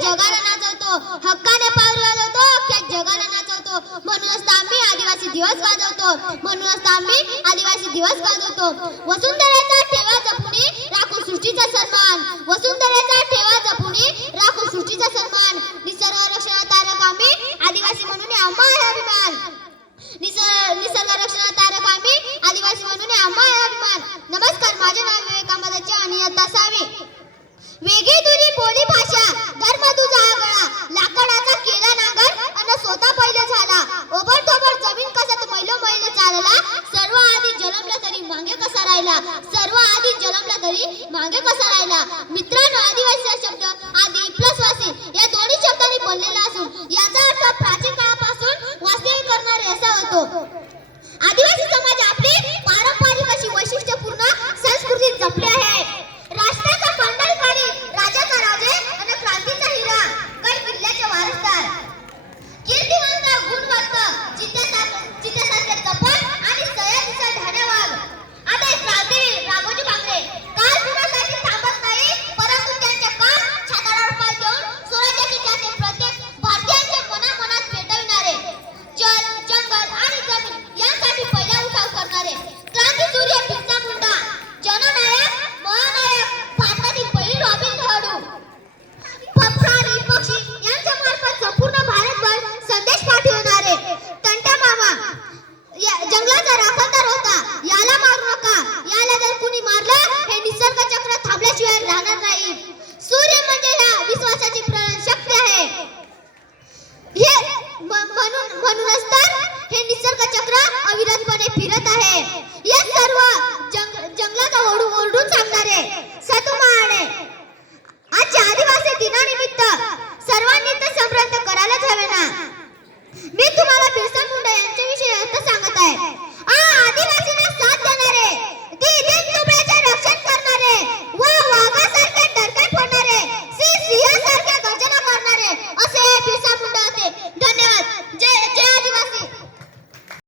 जगाला नाचवतो हक्काने पाऊल वाजवतो अख्ख्या जगाला नाचवतो. म्हणूनच आम्ही आदिवासी दिवस वाजवतो. म्हणूनच आम्ही आदिवासी दिवस वाजवतो. वसुंधरेचा ठेवा जपुनी राखू सृष्टीचा सन्मान. वसुंधरेचा ठेवा जपुनी राखू सृष्टीचा सन्मान. निसर्ग रक्षणा तारक आम्ही आदिवासी म्हणून आम्हा अभिमान. निसर्ग निसर्ग रक्षणा तारक आम्ही आदिवासी म्हणून आम्हा अभिमान. नमस्कार माझे नाव विवेक आणि आता सावे वेगळी तुझी बोली सर्व आधी जलमला घरी मागे कसा राहिला मित्रांनो आदिवासी शब्द